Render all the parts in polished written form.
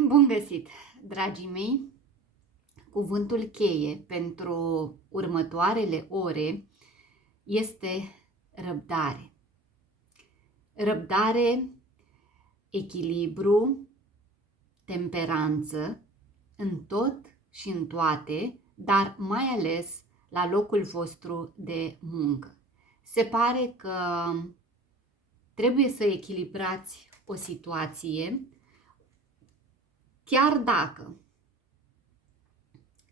Bun găsit, dragii mei! Cuvântul cheie pentru următoarele ore este răbdare. Răbdare, echilibru, temperanță în tot și în toate, dar mai ales la locul vostru de muncă. Se pare că trebuie să echilibrați o situație, chiar dacă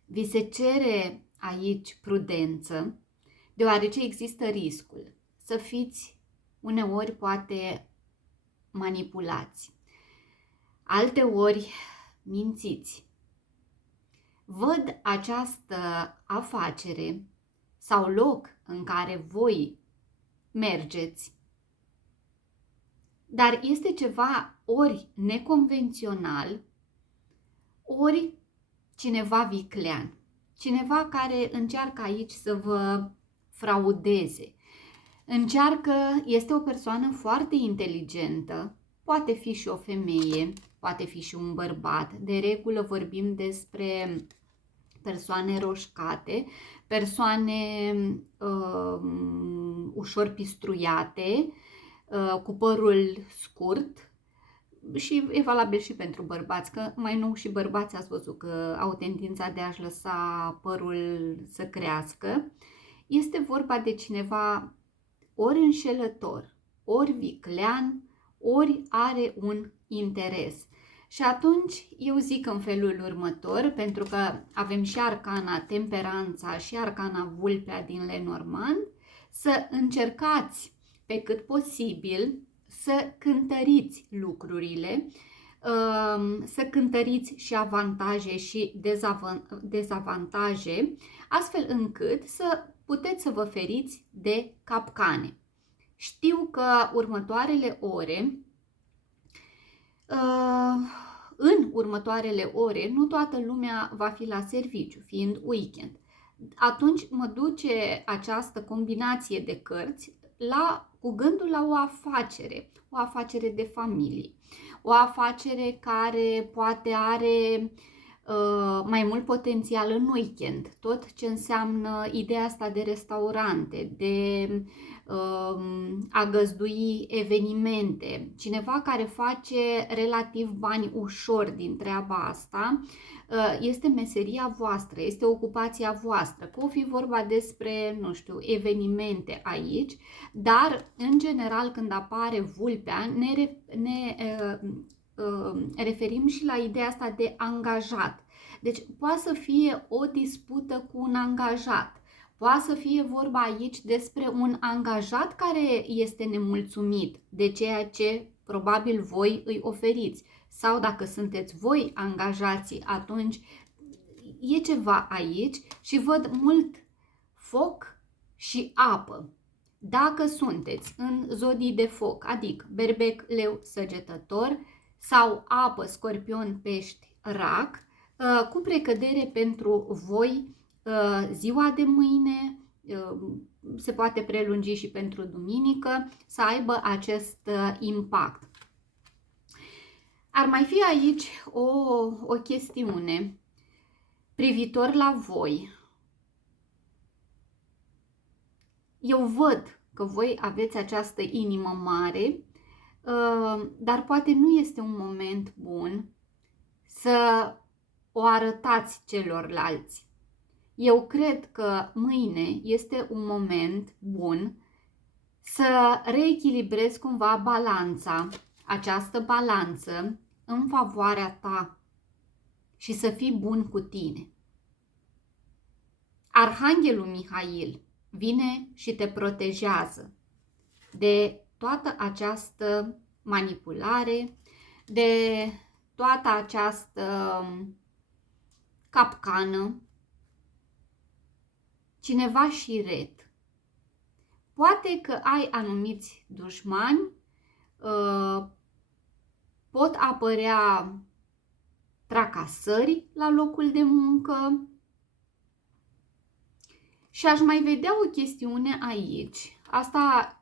vi se cere aici prudență, deoarece există riscul să fiți uneori poate manipulați, alteori mințiți. Văd această afacere sau loc în care voi mergeți, dar este ceva ori neconvențional, ori cineva viclean, cineva care încearcă aici să vă fraudeze. Este o persoană foarte inteligentă, poate fi și o femeie, poate fi și un bărbat. De regulă vorbim despre persoane roșcate, persoane ușor pistruiate, cu părul scurt, și e valabil și pentru bărbați, că mai nou și bărbați ați văzut că au tendința de a-și lăsa părul să crească. Este vorba de cineva ori înșelător, ori viclean, ori are un interes. Și atunci eu zic în felul următor, pentru că avem și arcana temperanța și arcana vulpea din Lenormand, să încercați pe cât posibil să cântăriți lucrurile, să cântăriți și avantaje și dezavantaje, astfel încât să puteți să vă feriți de capcane. Știu că în următoarele ore nu toată lumea va fi la serviciu, fiind weekend. Atunci mă duce această combinație de cărți cu gândul la o afacere de familie, o afacere care poate are mai mult potențial în weekend, tot ce înseamnă ideea asta de restaurante, de a găzdui evenimente, cineva care face relativ bani ușor din treaba asta, este meseria voastră, este ocupația voastră, că o fi vorba despre, nu știu, evenimente aici, dar în general când apare vulpea ne referim și la ideea asta de angajat. Deci poate să fie o dispută cu un angajat, poate să fie vorba aici despre un angajat care este nemulțumit de ceea ce probabil voi îi oferiți. Sau dacă sunteți voi angajații, atunci e ceva aici și văd mult foc și apă. Dacă sunteți în zodii de foc, adică berbec, leu, săgetător, sau apă, scorpion, pești, rac, cu precădere pentru voi ziua de mâine, se poate prelungi și pentru duminică, să aibă acest impact. Ar mai fi aici o chestiune privitor la voi. Eu văd că voi aveți această inimă mare, dar poate nu este un moment bun să o arătați celorlalți. Eu cred că mâine este un moment bun să reechilibrezi cumva balanța, această balanță în favoarea ta și să fii bun cu tine. Arhanghelul Mihail vine și te protejează de toată această manipulare, de toată această capcană, cineva șiret. Poate că ai anumiți dușmani, pot apărea tracasări la locul de muncă și aș mai vedea o chestiune aici. Asta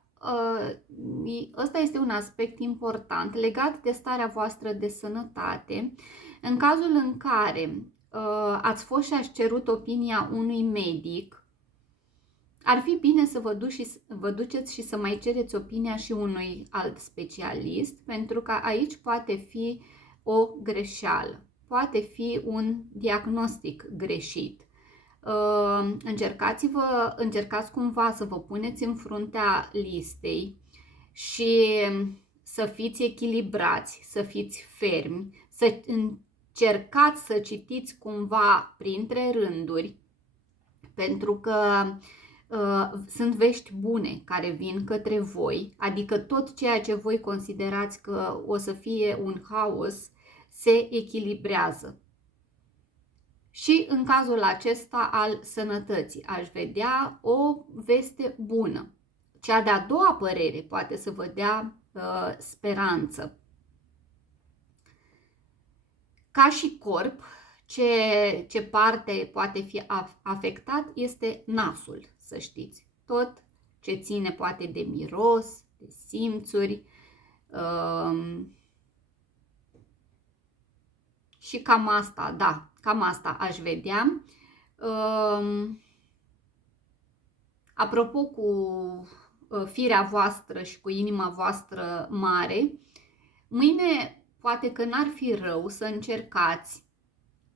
ăsta este un aspect important legat de starea voastră de sănătate. În cazul în care ați fost și ați cerut opinia unui medic, ar fi bine să vă duceți și să mai cereți opinia și unui alt specialist, pentru că aici poate fi o greșeală, poate fi un diagnostic greșit. Încercați cumva să vă puneți în fruntea listei și să fiți echilibrați, să fiți fermi, să încercați să citiți cumva printre rânduri, pentru că sunt vești bune care vin către voi, adică tot ceea ce voi considerați că o să fie un haos se echilibrează. Și în cazul acesta al sănătății aș vedea o veste bună. Cea de-a doua părere poate să vă dea speranță. Ca și corp, ce parte poate fi afectat este nasul, să știți. Tot ce ține poate de miros, de simțuri, și cam asta, da, cam asta aș vedea. Apropo cu firea voastră și cu inima voastră mare, mâine poate că n-ar fi rău să încercați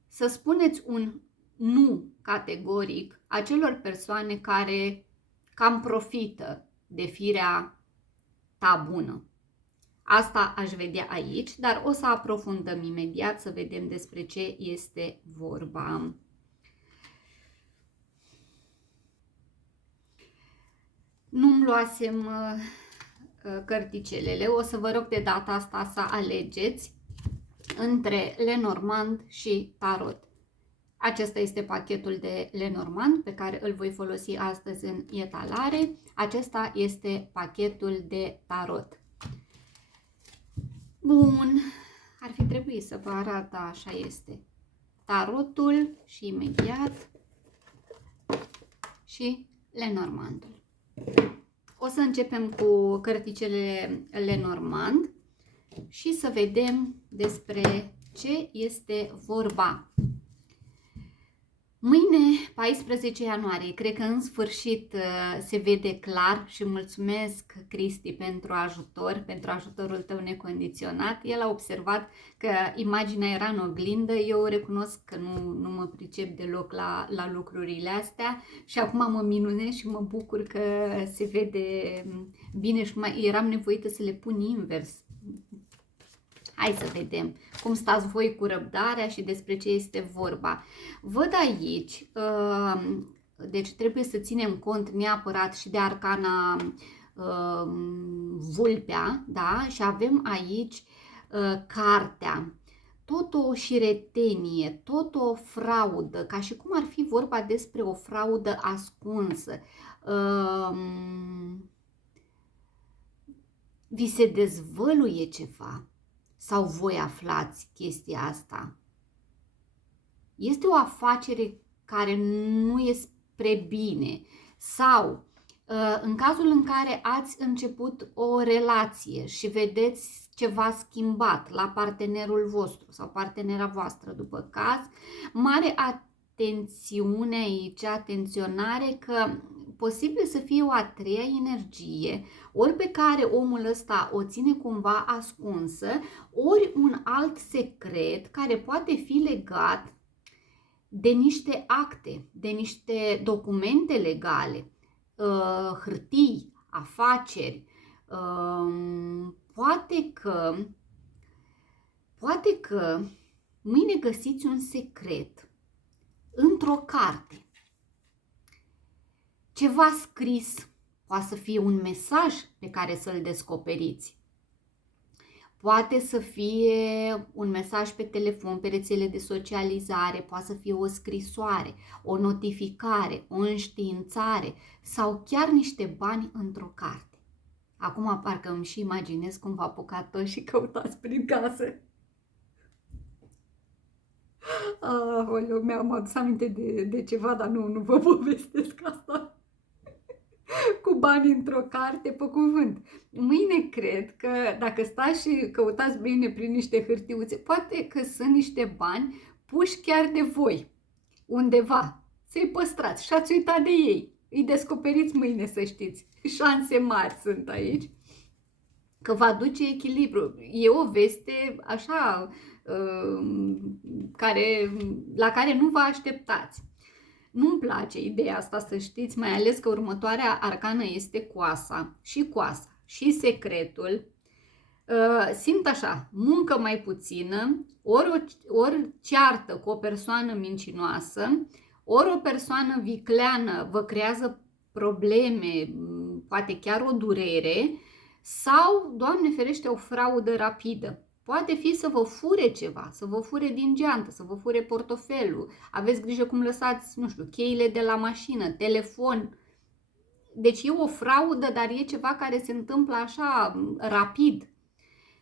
să spuneți un nu categoric acelor persoane care cam profită de firea ta bună. Asta aș vedea aici, dar o să aprofundăm imediat să vedem despre ce este vorba. Nu-mi luasem cărticelele, o să vă rog de data asta să alegeți între Lenormand și Tarot. Acesta este pachetul de Lenormand pe care îl voi folosi astăzi în etalare. Acesta este pachetul de Tarot. Bun, ar fi trebuit să vă arăt, da, așa este. Tarotul și imediat și Lenormandul. O să începem cu cărticele Lenormand și să vedem despre ce este vorba. Mâine, 14 ianuarie, cred că în sfârșit se vede clar și mulțumesc, Cristi, pentru ajutorul tău necondiționat. El a observat că imaginea era în oglindă, eu recunosc că nu mă pricep deloc la lucrurile astea și acum mă minunez și mă bucur că se vede bine și eram nevoită să le pun invers. Hai să vedem cum stați voi cu răbdarea și despre ce este vorba. Văd aici, deci trebuie să ținem cont neapărat și de arcana vulpea, da? Și avem aici cartea. Tot o șiretenie, tot o fraudă, ca și cum ar fi vorba despre o fraudă ascunsă. Vi se dezvăluie ceva. Sau voi aflați chestia asta? Este o afacere care nu e spre bine sau în cazul în care ați început o relație și vedeți ceva schimbat la partenerul vostru sau partenera voastră după caz, mare atențiune aici, atenționare că posibil să fie o a treia energie, ori pe care omul ăsta o ține cumva ascunsă, ori un alt secret care poate fi legat de niște acte, de niște documente legale, hârtii, afaceri. Poate că mâine găsiți un secret într-o carte. Ceva scris, poate să fie un mesaj pe care să-l descoperiți. Poate să fie un mesaj pe telefon, pe rețele de socializare, poate să fie o scrisoare, o notificare, o înștiințare sau chiar niște bani într-o carte. Acum parcă îmi și imaginez cum v-a apucat tot și căutați prin casă. Mi-am adus aminte de ceva, dar nu vă povestesc asta. Cu bani într-o carte, pe cuvânt. Mâine cred că dacă stați și căutați bine prin niște hârtiuțe, poate că sunt niște bani puși chiar de voi, undeva, să-i păstrați și ați uitat de ei. Îi descoperiți mâine, să știți. Șanse mari sunt aici că va aduce echilibru. E o veste așa la care nu vă așteptați. Nu-mi place ideea asta, să știți, mai ales că următoarea arcană este coasa și secretul. Simt așa, muncă mai puțină, ori ceartă cu o persoană mincinoasă, ori o persoană vicleană vă creează probleme, poate chiar o durere, sau, Doamne ferește, o fraudă rapidă. Poate fi să vă fure ceva, să vă fure din geantă, să vă fure portofelul. Aveți grijă cum lăsați, nu știu, cheile de la mașină, telefon. Deci e o fraudă, dar e ceva care se întâmplă așa rapid.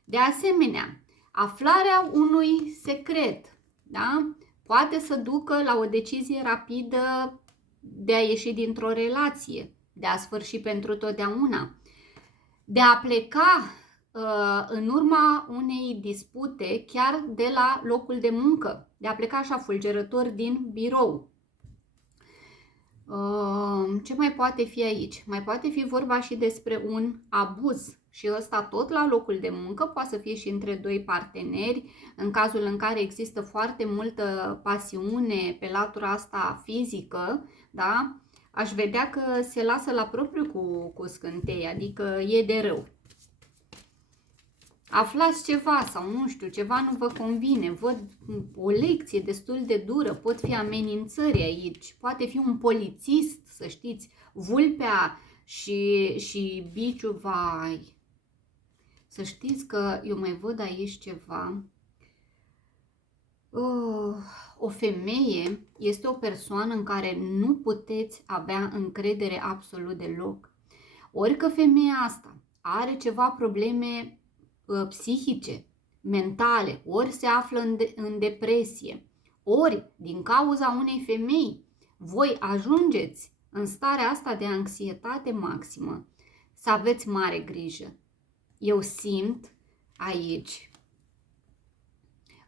De asemenea, aflarea unui secret, da? Poate să ducă la o decizie rapidă de a ieși dintr-o relație, de a sfârși pentru totdeauna, de a pleca în urma unei dispute chiar de la locul de muncă, de a pleca așa fulgerător din birou. Ce mai poate fi aici? Mai poate fi vorba și despre un abuz și ăsta tot la locul de muncă, poate să fie și între doi parteneri, în cazul în care există foarte multă pasiune pe latura asta fizică, da? Aș vedea că se lasă la propriu cu scânteie, adică e de rău. Aflați ceva sau nu știu, ceva nu vă convine, văd o lecție destul de dură, pot fi amenințări aici, poate fi un polițist, să știți, vulpea și biciul, vai. Să știți că eu mai văd aici ceva. O femeie este o persoană în care nu puteți avea încredere absolut deloc. Ori că femeia asta are ceva probleme psihice, mentale, ori se află în depresie, ori din cauza unei femei voi ajungeți în starea asta de anxietate maximă, să aveți mare grijă. Eu simt aici,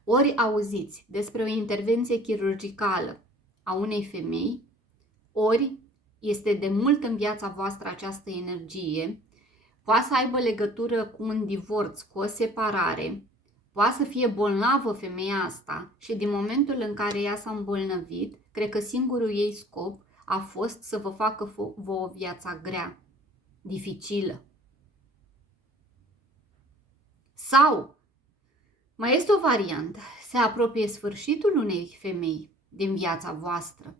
ori auziți despre o intervenție chirurgicală a unei femei, ori este de mult în viața voastră această energie, poate să aibă legătură cu un divorț, cu o separare, poate să fie bolnavă femeia asta și din momentul în care ea s-a îmbolnăvit, cred că singurul ei scop a fost să vă facă o viața grea, dificilă. Sau, mai este o variantă, se apropie sfârșitul unei femei din viața voastră.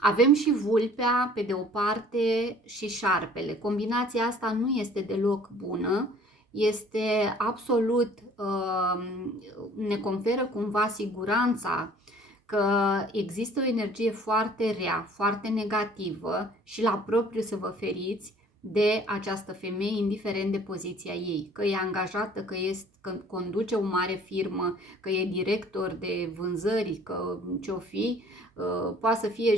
Avem și vulpea pe de o parte și șarpele. Combinația asta nu este deloc bună, este absolut, ne conferă cumva siguranța că există o energie foarte rea, foarte negativă și la propriu să vă feriți de această femeie, indiferent de poziția ei, că e angajată, că conduce o mare firmă, că e director de vânzări, că ce-o fi, poate să fie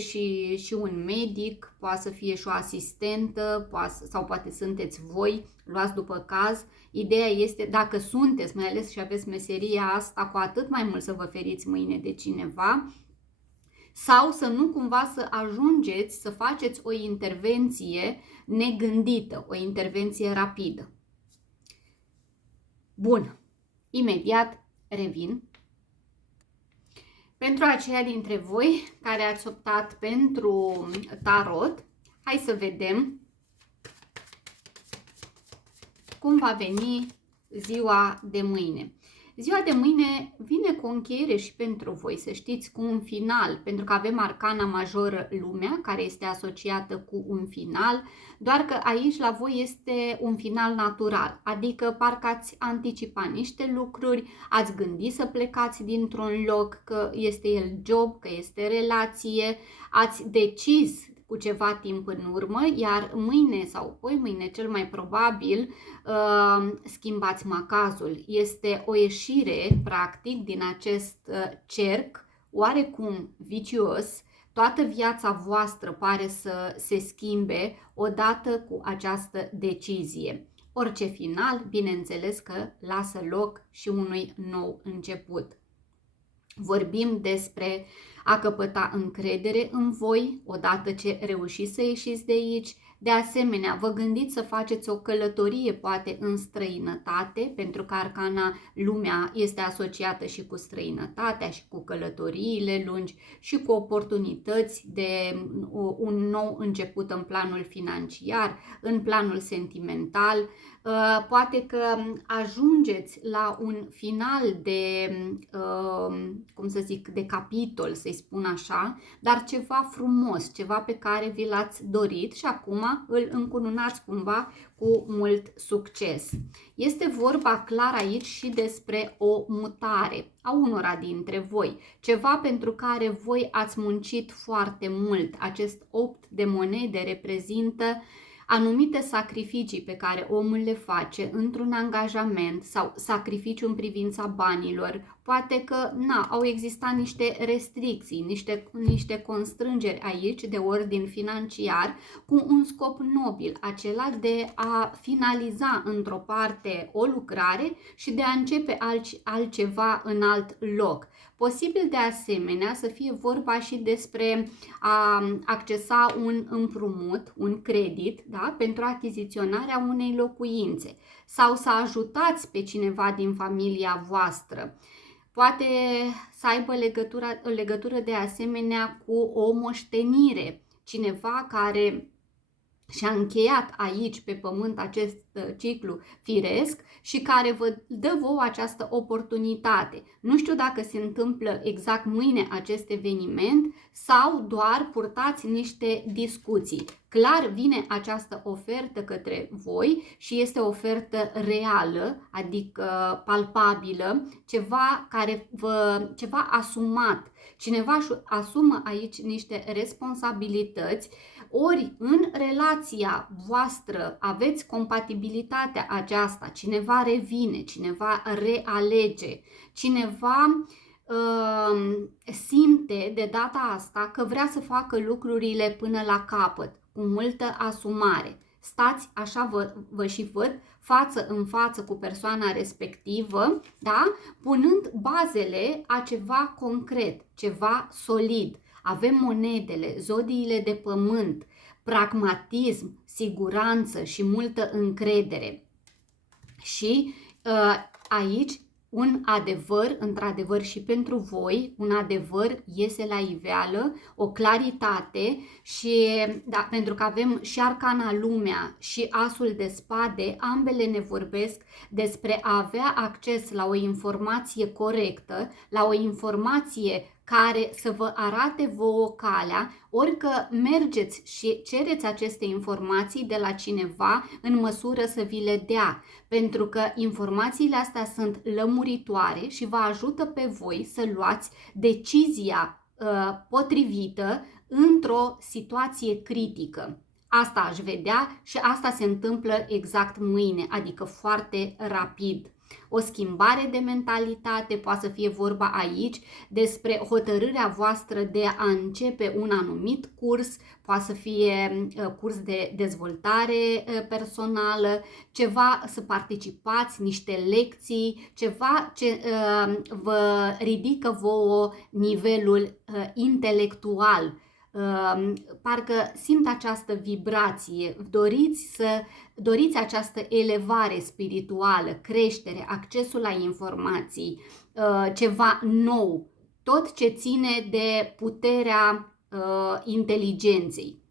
și un medic, poate să fie și o asistentă, sau poate sunteți voi, luați după caz. Ideea este, dacă sunteți, mai ales și aveți meseria asta, cu atât mai mult să vă feriți mâine de cineva, sau să nu cumva să ajungeți să faceți o intervenție negândită, o intervenție rapidă. Bun, imediat revin. Pentru aceia dintre voi care ați optat pentru tarot, hai să vedem cum va veni ziua de mâine. Ziua de mâine vine cu o încheiere și pentru voi, să știți, cu un final, pentru că avem arcana majoră lumea, care este asociată cu un final, doar că aici la voi este un final natural, adică parcă ați anticipat niște lucruri, ați gândit să plecați dintr-un loc, că este el job, că este relație, ați decis cu ceva timp în urmă, iar mâine sau poimâine cel mai probabil schimbați macazul. Este o ieșire practic din acest cerc oarecum vicios, Toată viața voastră pare să se schimbe odată cu această decizie. Orice final, bineînțeles că lasă loc și unui nou început. Vorbim despre a căpăta încredere în voi odată ce reușiți să ieșiți de aici. De asemenea, vă gândiți să faceți o călătorie poate în străinătate, pentru că arcana lumea este asociată și cu străinătatea și cu călătoriile lungi și cu oportunități de un nou început în planul financiar, în planul sentimental. Poate că ajungeți la un final de, cum să zic, de capitol, să-i spun așa, dar ceva frumos, ceva pe care vi l-ați dorit și acum îl încununați cumva cu mult succes. Este vorba clar aici și despre o mutare a unora dintre voi, ceva pentru care voi ați muncit foarte mult. Acest 8 de monede reprezintă anumite sacrificii pe care omul le face într-un angajament sau sacrificiu în privința banilor. Poate că au existat niște restricții, niște constrângeri aici de ordin financiar cu un scop nobil, acela de a finaliza într-o parte o lucrare și de a începe altceva în alt loc. Posibil de asemenea să fie vorba și despre a accesa un împrumut, un credit, da, pentru achiziționarea unei locuințe sau să ajutați pe cineva din familia voastră. Poate să aibă legătură de asemenea cu o moștenire, cineva care și-a încheiat aici pe pământ acest ciclu firesc și care vă dă vouă această oportunitate. Nu știu dacă se întâmplă exact mâine acest eveniment sau doar purtați niște discuții. Clar vine această ofertă către voi și este o ofertă reală, adică palpabilă, ceva asumat. Cineva își asumă aici niște responsabilități, ori în relația voastră aveți compatibilitatea aceasta, cineva revine, cineva realege, cineva simte de data asta că vrea să facă lucrurile până la capăt, cu multă asumare. Stați așa, vă și văd, față în față cu persoana respectivă, da? Punând bazele a ceva concret, ceva solid. Avem monedele, zodiile de pământ, pragmatism, siguranță și multă încredere. Și aici un adevăr, într-adevăr și pentru voi, un adevăr iese la iveală, o claritate și, da, pentru că avem și arcana lumea și asul de spade, ambele ne vorbesc despre a avea acces la o informație corectă, la o informație care să vă arate vouă calea, ori că mergeți și cereți aceste informații de la cineva în măsură să vi le dea, pentru că informațiile astea sunt lămuritoare și vă ajută pe voi să luați decizia potrivită într-o situație critică. Asta aș vedea și asta se întâmplă exact mâine, adică foarte rapid. O schimbare de mentalitate, poate să fie vorba aici despre hotărârea voastră de a începe un anumit curs, poate să fie curs de dezvoltare personală, ceva să participați, niște lecții, ceva ce vă ridică vouă nivelul intelectual. Parcă simt această vibrație, doriți această elevare spirituală, creștere, accesul la informații, ceva nou, tot ce ține de puterea inteligenței.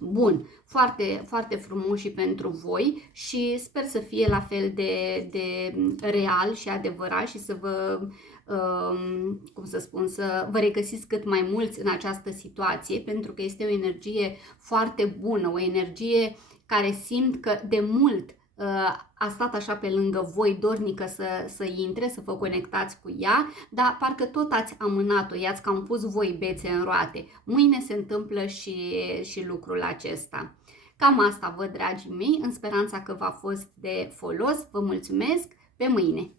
Bun, foarte, foarte frumos și pentru voi și sper să fie la fel de real și adevărat și să vă, cum să spun, să vă regăsiți cât mai mulți în această situație, pentru că este o energie foarte bună, o energie care simt că de mult a stat așa pe lângă voi, dornică să intre, să vă conectați cu ea, dar parcă tot ați amânat-o, i-ați cam pus voi bețe în roate. Mâine se întâmplă și lucrul acesta. Cam asta văd, dragii mei, în speranța că v-a fost de folos. Vă mulțumesc, pe mâine!